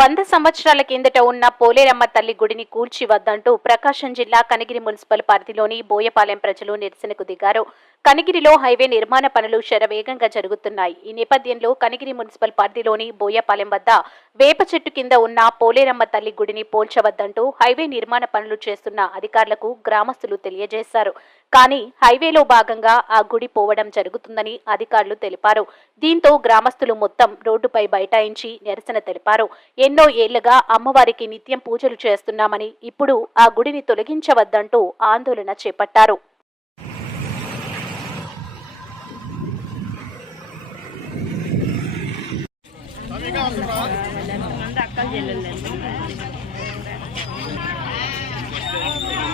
వంద సంవత్సరాల కిందట ఉన్న పోలేరమ్మ తల్లి గుడిని కూల్చి వద్దంటూ ప్రకాశం జిల్లా కనిగిరి మున్సిపల్ పరిధిలోని బోయపాలెం ప్రజలు నిరసనకు దిగారు. కనిగిరిలో హైవే నిర్మాణ పనులు శరవేగంగా జరుగుతున్నాయి. ఈ నేపథ్యంలో కనిగిరి మున్సిపల్ పరిధిలోని బోయపాలెం వద్ద వేప చెట్టు కింద ఉన్న పోలేరమ్మ తల్లి గుడిని పోల్చవద్దంటూ హైవే నిర్మాణ పనులు చేస్తున్న అధికారులకు గ్రామస్తులు తెలియజేశారు. కానీ హైవేలో భాగంగా ఆ గుడి పోవడం జరుగుతుందని అధికారులు తెలిపారు. దీంతో గ్రామస్తులు మొత్తం రోడ్డుపై బైఠాయించి నిరసన తెలిపారు. ఎన్నో ఏళ్ళుగా అమ్మవారికి నిత్యం పూజలు చేస్తున్నామని ఇప్పుడు ఆ గుడిని తొలగించవద్దంటూ ఆందోళన చేపట్టారు.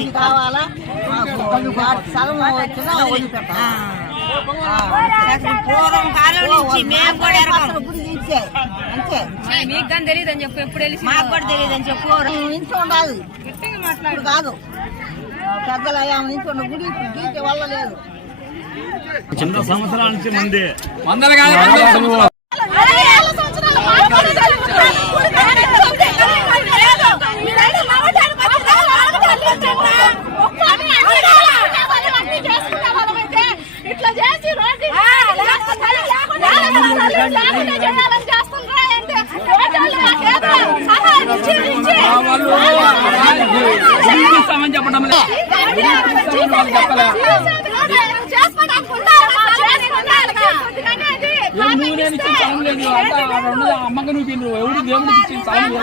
ఆ, అది కావాలా? మాకు వాటి సగం వచ్చినా వదిలిపెట్ట పూర్వం కాలం నుంచి మేము కూడా అంతే. మీకు కానీ తెలియదు అని చెప్పు ఎప్పుడు వెళ్ళి మాకు కూడా తెలియదు అని చెప్పు ఇంట్లో ఉండాలి. ఇప్పుడు కాదు. పెద్దలు నుంచి ఉన్న గుడి గీకే వల్ల లేదు వంద సంవత్సరాల నుంచి మంది. ఇట్లా చేసి ఇస్తామని చెప్పడం నువ్వు నేను ఇచ్చిన లేదు అమ్మకి నువ్వు ఎవడు దేవుడికి ఇచ్చిన లేదు